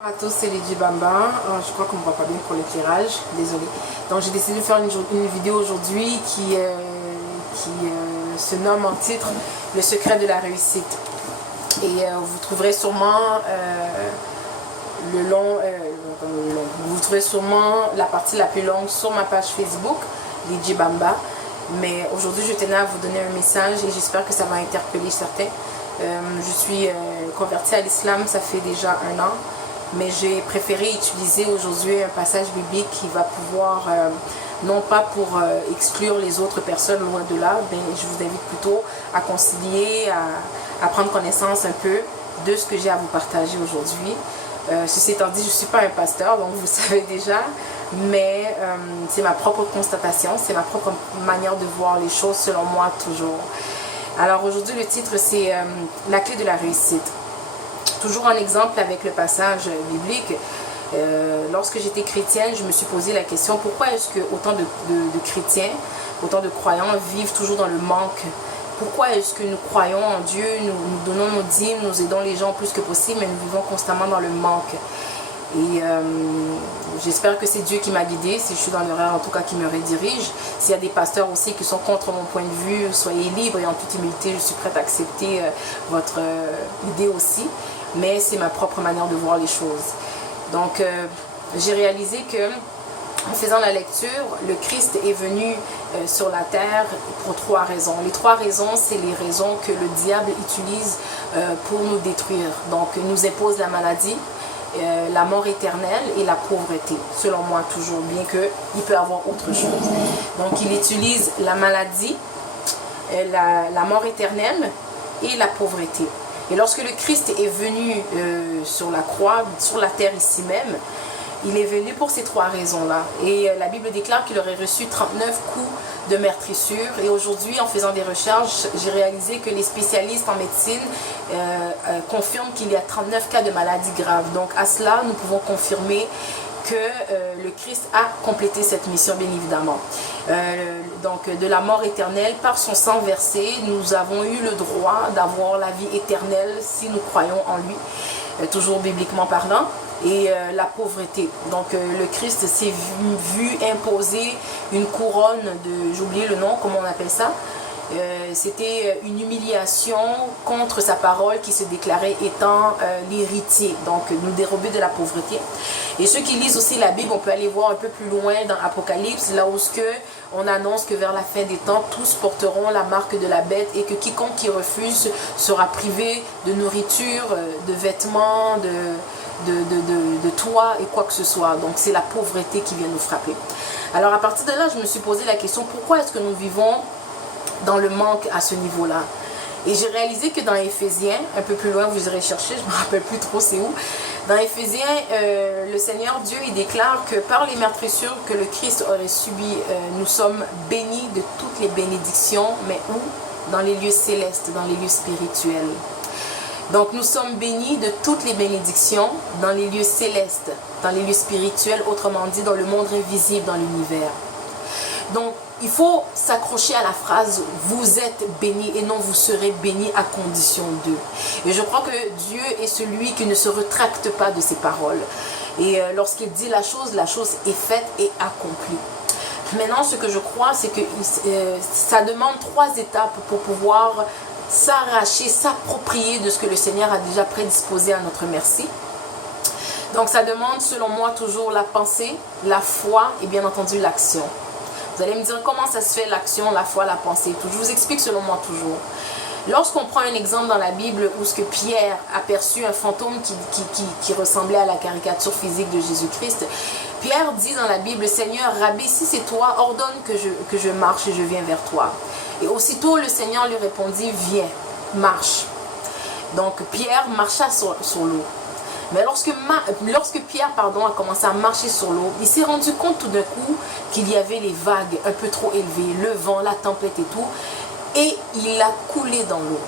Bonjour à tous, c'est Lady Bamba. Je crois qu'on ne voit pas bien pour l'éclairage, désolé. Donc j'ai décidé de faire une vidéo aujourd'hui qui se nomme en titre Le secret de la réussite. Et vous trouverez sûrement vous trouverez sûrement la partie la plus longue sur ma page Facebook, Lady Bamba. Mais aujourd'hui je tenais à vous donner un message et j'espère que ça va interpeller certains. Je suis convertie à l'islam, ça fait déjà 1 an. Mais j'ai préféré utiliser aujourd'hui un passage biblique qui va pouvoir, non pas pour exclure les autres personnes loin de là, mais je vous invite plutôt à concilier, à prendre connaissance un peu de ce que j'ai à vous partager aujourd'hui. Ceci étant dit, je ne suis pas un pasteur, donc vous le savez déjà, mais c'est ma propre constatation, c'est ma propre manière de voir les choses selon moi toujours. Alors aujourd'hui, le titre c'est La clé de la réussite. Toujours un exemple avec le passage biblique, lorsque j'étais chrétienne, je me suis posé la question, pourquoi est-ce que autant de chrétiens, autant de croyants vivent toujours dans le manque? Pourquoi est-ce que nous croyons en Dieu, nous donnons nos dîmes, nous aidons les gens plus que possible, mais nous vivons constamment dans le manque? Et j'espère que c'est Dieu qui m'a guidée, si je suis dans l'erreur en tout cas qui me redirige. S'il y a des pasteurs aussi qui sont contre mon point de vue, soyez libres et en toute humilité, je suis prête à accepter votre idée aussi. Mais c'est ma propre manière de voir les choses. Donc j'ai réalisé que en faisant la lecture, le Christ est venu sur la terre pour 3 raisons. Les 3 raisons, c'est les raisons que le diable utilise pour nous détruire. Donc il nous impose la maladie, la mort éternelle et la pauvreté, selon moi toujours, bien qu'il peut avoir autre chose. Donc il utilise la maladie, la mort éternelle et la pauvreté. Et lorsque le Christ est venu sur la croix, sur la terre ici même, il est venu pour ces 3 raisons-là. Et la Bible déclare qu'il aurait reçu 39 coups de meurtrissure. Et aujourd'hui, en faisant des recherches, j'ai réalisé que les spécialistes en médecine confirment qu'il y a 39 cas de maladies graves. Donc à cela, nous pouvons confirmer que le Christ a complété cette mission, bien évidemment. Donc de la mort éternelle, par son sang versé, nous avons eu le droit d'avoir la vie éternelle si nous croyons en lui, toujours bibliquement parlant, et la pauvreté. Donc le Christ s'est vu imposer une couronne de, j'ai oublié le nom, comment on appelle ça, c'était une humiliation contre sa parole qui se déclarait étant l'héritier, donc nous dérober de la pauvreté. Et ceux qui lisent aussi la Bible, on peut aller voir un peu plus loin dans Apocalypse, là où on annonce que vers la fin des temps, tous porteront la marque de la bête et que quiconque qui refuse sera privé de nourriture, de vêtements, de toit et quoi que ce soit. Donc c'est la pauvreté qui vient nous frapper. Alors à partir de là, je me suis posé la question, pourquoi est-ce que nous vivons dans le manque à ce niveau-là? Et j'ai réalisé que dans Éphésiens, un peu plus loin, vous irez chercher, je ne me rappelle plus trop c'est où. Dans Éphésiens, le Seigneur Dieu, il déclare que par les meurtrissures que le Christ aurait subies, nous sommes bénis de toutes les bénédictions, mais où? Dans les lieux célestes, dans les lieux spirituels. Donc nous sommes bénis de toutes les bénédictions dans les lieux célestes, dans les lieux spirituels, autrement dit dans le monde invisible, dans l'univers. Donc il faut s'accrocher à la phrase « vous êtes bénis » et non « vous serez bénis à condition de ». Et je crois que Dieu est celui qui ne se rétracte pas de ses paroles. Et lorsqu'il dit la chose est faite et accomplie. Maintenant, ce que je crois, c'est que ça demande 3 étapes pour pouvoir s'arracher, s'approprier de ce que le Seigneur a déjà prédisposé à notre merci. Donc ça demande selon moi toujours la pensée, la foi et bien entendu l'action. Vous allez me dire comment ça se fait l'action, la foi, la pensée, tout. Je vous explique selon moi toujours. Lorsqu'on prend un exemple dans la Bible où ce que Pierre aperçut un fantôme qui ressemblait à la caricature physique de Jésus-Christ, Pierre dit dans la Bible, Seigneur, Rabbi, si c'est toi, ordonne que je marche et je viens vers toi. Et aussitôt le Seigneur lui répondit, viens, marche. Donc Pierre marcha sur l'eau. Mais lorsque Pierre a commencé à marcher sur l'eau, il s'est rendu compte tout d'un coup qu'il y avait les vagues un peu trop élevées, le vent, la tempête et tout, et il a coulé dans l'eau.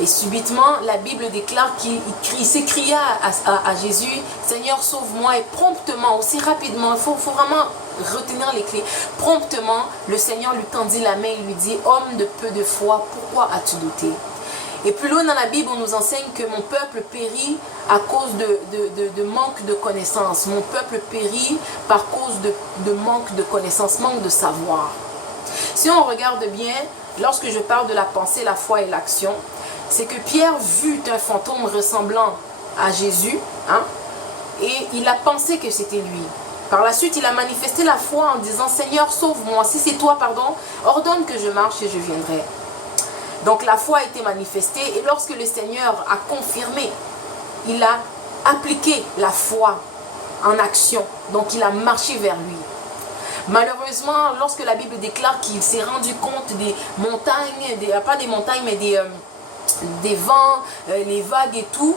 Et subitement, la Bible déclare qu'il s'écria à Jésus, Seigneur, sauve-moi, et promptement, aussi rapidement, il faut vraiment retenir les clés. Promptement, le Seigneur lui tendit la main et lui dit, homme de peu de foi, pourquoi as-tu douté? Et plus loin dans la Bible, on nous enseigne que mon peuple périt à cause de manque de connaissances. Mon peuple périt par cause de manque de connaissances, manque de savoir. Si on regarde bien, lorsque je parle de la pensée, la foi et l'action, c'est que Pierre vit un fantôme ressemblant à Jésus, hein, et il a pensé que c'était lui. Par la suite, il a manifesté la foi en disant « Seigneur, sauve-moi, si c'est toi, pardon, ordonne que je marche et je viendrai. » Donc la foi a été manifestée et lorsque le Seigneur a confirmé, il a appliqué la foi en action. Donc il a marché vers lui. Malheureusement, lorsque la Bible déclare qu'il s'est rendu compte des montagnes, pas des montagnes, mais des vents, les vagues et tout,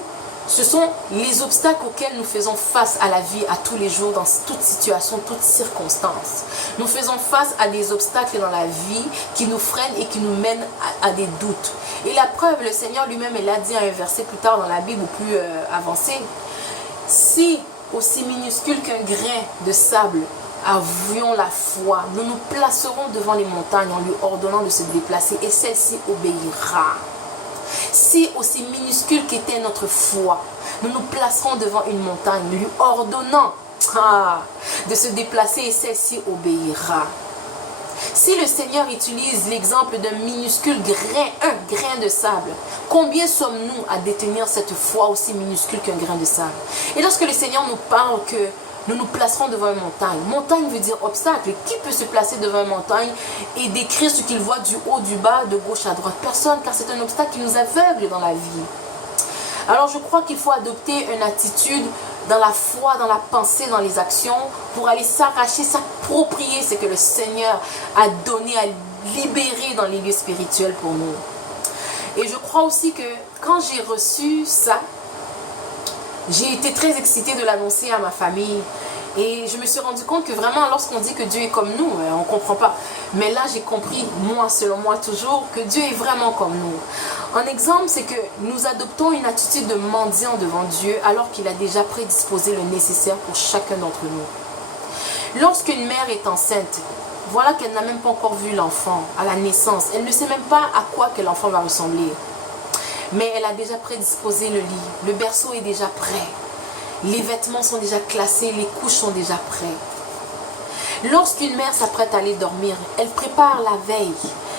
ce sont les obstacles auxquels nous faisons face à la vie, à tous les jours, dans toute situation, toute circonstance. Nous faisons face à des obstacles dans la vie qui nous freinent et qui nous mènent à des doutes. Et la preuve, le Seigneur lui-même, il l'a dit à un verset plus tard dans la Bible, ou plus avancé, si aussi minuscule qu'un grain de sable, avions la foi, nous nous placerons devant les montagnes en lui ordonnant de se déplacer et celle-ci obéira. Si aussi minuscule qu'était notre foi, nous nous placerons devant une montagne, lui ordonnant de se déplacer et celle-ci obéira. Si le Seigneur utilise l'exemple d'un minuscule grain, un grain de sable, combien sommes-nous à détenir cette foi aussi minuscule qu'un grain de sable? Et lorsque le Seigneur nous parle que nous nous placerons devant une montagne. Montagne veut dire obstacle. Qui peut se placer devant une montagne et décrire ce qu'il voit du haut, du bas, de gauche à droite? Personne, car c'est un obstacle qui nous aveugle dans la vie. Alors je crois qu'il faut adopter une attitude dans la foi, dans la pensée, dans les actions, pour aller s'arracher, s'approprier ce que le Seigneur a donné, à libérer dans les lieux spirituels pour nous. Et je crois aussi que quand j'ai reçu ça, j'ai été très excitée de l'annoncer à ma famille. Et je me suis rendu compte que vraiment, lorsqu'on dit que Dieu est comme nous, on ne comprend pas. Mais là, j'ai compris, moi, selon moi toujours, que Dieu est vraiment comme nous. Un exemple, c'est que nous adoptons une attitude de mendiant devant Dieu alors qu'il a déjà prédisposé le nécessaire pour chacun d'entre nous. Lorsqu'une mère est enceinte, voilà qu'elle n'a même pas encore vu l'enfant à la naissance. Elle ne sait même pas à quoi que l'enfant va ressembler. Mais elle a déjà prédisposé le lit. Le berceau est déjà prêt. Les vêtements sont déjà classés. Les couches sont déjà prêtes. Lorsqu'une mère s'apprête à aller dormir, elle prépare la veille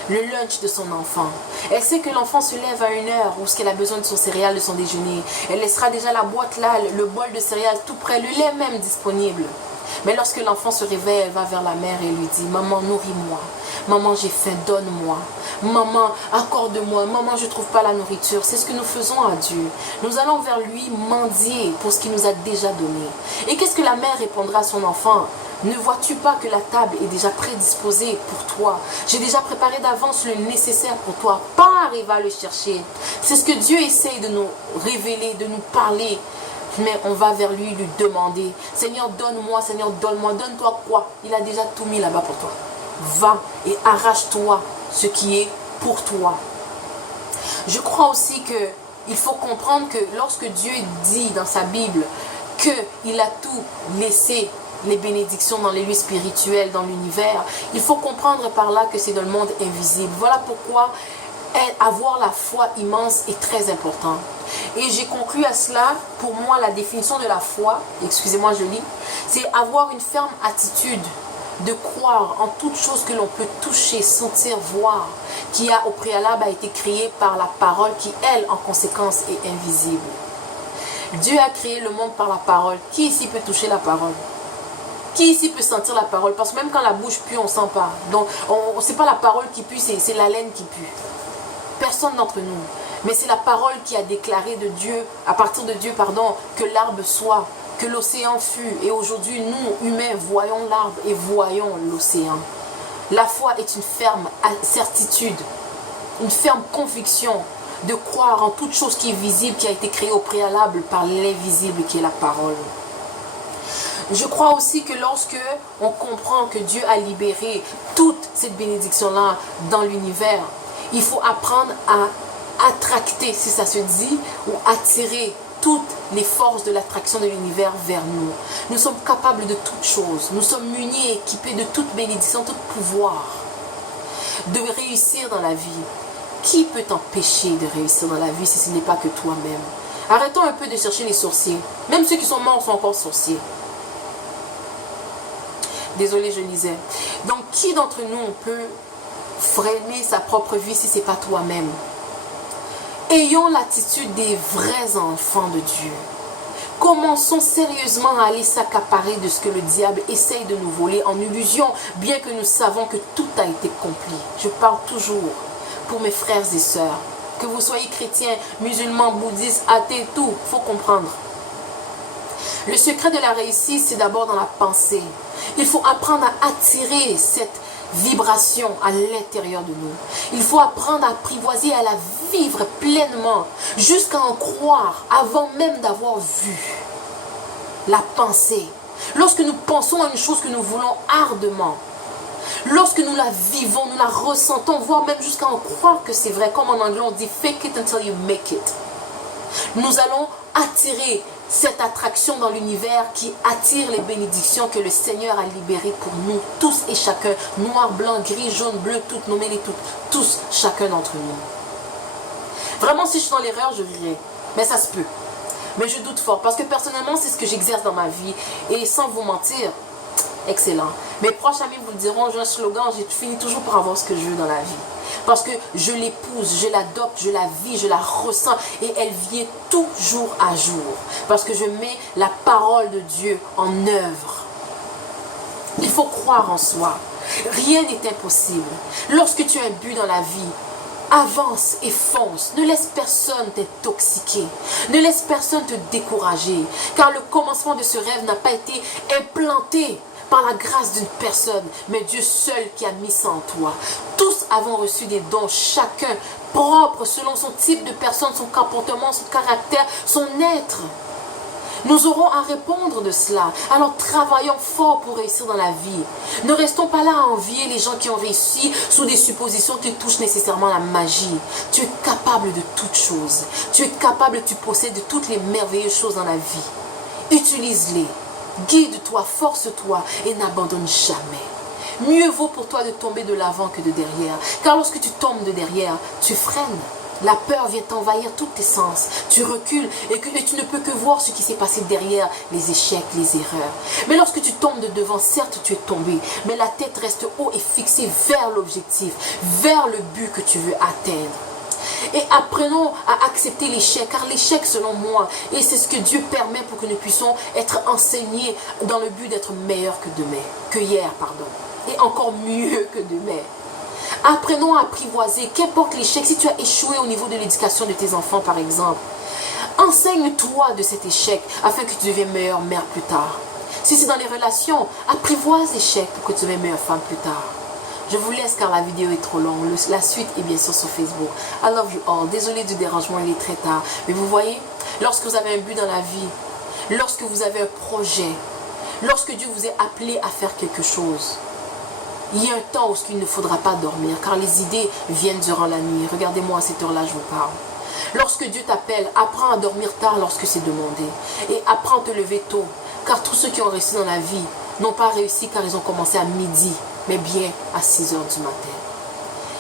le lunch de son enfant. Elle sait que l'enfant se lève à une heure où elle a besoin de son céréale, de son déjeuner. Elle laissera déjà la boîte là, le bol de céréales tout prêt, le lait même disponible. Mais lorsque l'enfant se réveille, elle va vers la mère et lui dit « Maman, nourris-moi. Maman, j'ai faim, donne-moi. Maman, accorde-moi. Maman, je ne trouve pas la nourriture. » C'est ce que nous faisons à Dieu. Nous allons vers lui mendier pour ce qu'il nous a déjà donné. Et qu'est-ce que la mère répondra à son enfant? Ne vois-tu pas que la table est déjà prédisposée pour toi? J'ai déjà préparé d'avance le nécessaire pour toi. Pars et va le chercher. C'est ce que Dieu essaye de nous révéler, de nous parler. Mais on va vers lui demander, Seigneur, donne-moi, Seigneur, donne-moi, donne-toi quoi? Il a déjà tout mis là-bas pour toi. Va et arrache-toi ce qui est pour toi. Je crois aussi qu'il faut comprendre que lorsque Dieu dit dans sa Bible qu'il a tout laissé, les bénédictions dans les lieux spirituels, dans l'univers, il faut comprendre par là que c'est dans le monde invisible. Voilà pourquoi avoir la foi immense est très important. Et j'ai conclu à cela, pour moi, la définition de la foi, excusez-moi, je lis, c'est avoir une ferme attitude de croire en toute chose que l'on peut toucher, sentir, voir, qui a au préalable a été créée par la parole qui, elle, en conséquence, est invisible. Dieu a créé le monde par la parole. Qui ici peut toucher la parole? Qui ici peut sentir la parole? Parce que même quand la bouche pue, on ne sent pas. Donc, c'est pas la parole qui pue, c'est la laine qui pue. Personne d'entre nous. Mais c'est la parole qui a déclaré de Dieu, à partir de Dieu, pardon, que l'arbre soit, que l'océan fut. Et aujourd'hui, nous, humains, voyons l'arbre et voyons l'océan. La foi est une ferme certitude, une ferme conviction de croire en toute chose qui est visible, qui a été créée au préalable par l'invisible qui est la parole. Je crois aussi que lorsque on comprend que Dieu a libéré toute cette bénédiction-là dans l'univers, il faut apprendre à attracter, si ça se dit, ou attirer toutes les forces de l'attraction de l'univers vers nous. Nous sommes capables de toutes choses. Nous sommes munis et équipés de toute bénédiction, tout pouvoir de réussir dans la vie. Qui peut t'empêcher de réussir dans la vie si ce n'est pas que toi-même? Arrêtons un peu de chercher les sorciers. Même ceux qui sont morts sont encore sorciers. Désolée, je lisais. Donc, qui d'entre nous peut freiner sa propre vie si ce n'est pas toi-même? Ayons l'attitude des vrais enfants de Dieu. Commençons sérieusement à aller s'accaparer de ce que le diable essaye de nous voler en illusion, bien que nous savons que tout a été accompli. Je parle toujours pour mes frères et sœurs. Que vous soyez chrétiens, musulmans, bouddhistes, athées, tout, il faut comprendre. Le secret de la réussite, c'est d'abord dans la pensée. Il faut apprendre à attirer cette vibration à l'intérieur de nous. Il faut apprendre à apprivoiser, à la vivre pleinement, jusqu'à en croire avant même d'avoir vu. La pensée. Lorsque nous pensons à une chose que nous voulons ardemment, lorsque nous la vivons, nous la ressentons, voire même jusqu'à en croire que c'est vrai, comme en anglais on dit fake it until you make it. Nous allons attirer cette attraction dans l'univers qui attire les bénédictions que le Seigneur a libérées pour nous, tous et chacun, noir, blanc, gris, jaune, bleu, toutes, nommez-les toutes, tous, chacun d'entre nous. Vraiment, si je suis dans l'erreur, je rirai, mais ça se peut. Mais je doute fort, parce que personnellement, c'est ce que j'exerce dans ma vie, et sans vous mentir, excellent. Mes proches amis vous le diront, j'ai un slogan, j'ai fini toujours par avoir ce que je veux dans la vie. Parce que je l'épouse, je l'adopte, je la vis, je la ressens et elle vient toujours à jour. Parce que je mets la parole de Dieu en œuvre. Il faut croire en soi. Rien n'est impossible. Lorsque tu as un but dans la vie, avance et fonce. Ne laisse personne t'intoxiquer. Ne laisse personne te décourager. Car le commencement de ce rêve n'a pas été implanté par la grâce d'une personne, mais Dieu seul qui a mis ça en toi. Tous avons reçu des dons, chacun propre selon son type de personne, son comportement, son caractère, son être. Nous aurons à répondre de cela. Alors travaillons fort pour réussir dans la vie. Ne restons pas là à envier les gens qui ont réussi sous des suppositions qui touchent nécessairement la magie. Tu es capable de toutes choses. Tu es capable, tu possèdes toutes les merveilleuses choses dans la vie. Utilise-les. Guide-toi, force-toi et n'abandonne jamais. Mieux vaut pour toi de tomber de l'avant que de derrière. Car lorsque tu tombes de derrière, tu freines. La peur vient t'envahir tous tes sens. Tu recules et tu ne peux que voir ce qui s'est passé derrière, les échecs, les erreurs. Mais lorsque tu tombes de devant, certes tu es tombé, mais la tête reste haut et fixée vers l'objectif, vers le but que tu veux atteindre. Et apprenons à accepter l'échec, car l'échec selon moi, et c'est ce que Dieu permet pour que nous puissions être enseignés dans le but d'être meilleurs que hier, et encore mieux que demain. Apprenons à apprivoiser, qu'importe l'échec, si tu as échoué au niveau de l'éducation de tes enfants par exemple, enseigne-toi de cet échec afin que tu deviennes meilleure mère plus tard. Si c'est dans les relations, apprivoise l'échec pour que tu deviennes meilleure femme plus tard. Je vous laisse car la vidéo est trop longue. La suite est bien sûr sur Facebook. I love you all. Désolé du dérangement, il est très tard. Mais vous voyez, lorsque vous avez un but dans la vie, lorsque vous avez un projet, lorsque Dieu vous est appelé à faire quelque chose, il y a un temps où il ne faudra pas dormir car les idées viennent durant la nuit. Regardez-moi à cette heure-là, je vous parle. Lorsque Dieu t'appelle, apprends à dormir tard lorsque c'est demandé. Et apprends à te lever tôt. Car tous ceux qui ont réussi dans la vie n'ont pas réussi car ils ont commencé à midi, mais bien à 6 heures du matin.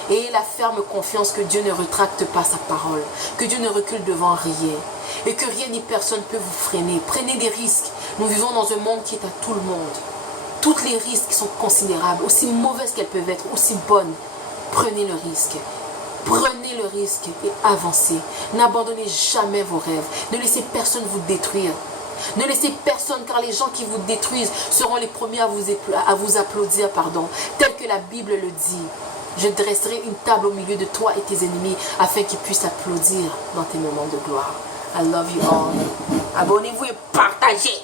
Ayez la ferme confiance que Dieu ne retracte pas sa parole, que Dieu ne recule devant rien, et que rien ni personne ne peut vous freiner. Prenez des risques. Nous vivons dans un monde qui est à tout le monde. Toutes les risques sont considérables, aussi mauvaises qu'elles peuvent être, aussi bonnes. Prenez le risque. Prenez le risque et avancez. N'abandonnez jamais vos rêves. Ne laissez personne vous détruire. Ne laissez personne, car les gens qui vous détruisent seront les premiers à vous applaudir, tel que la Bible le dit. Je dresserai une table au milieu de toi et tes ennemis, afin qu'ils puissent applaudir dans tes moments de gloire. I love you all. Abonnez-vous et partagez.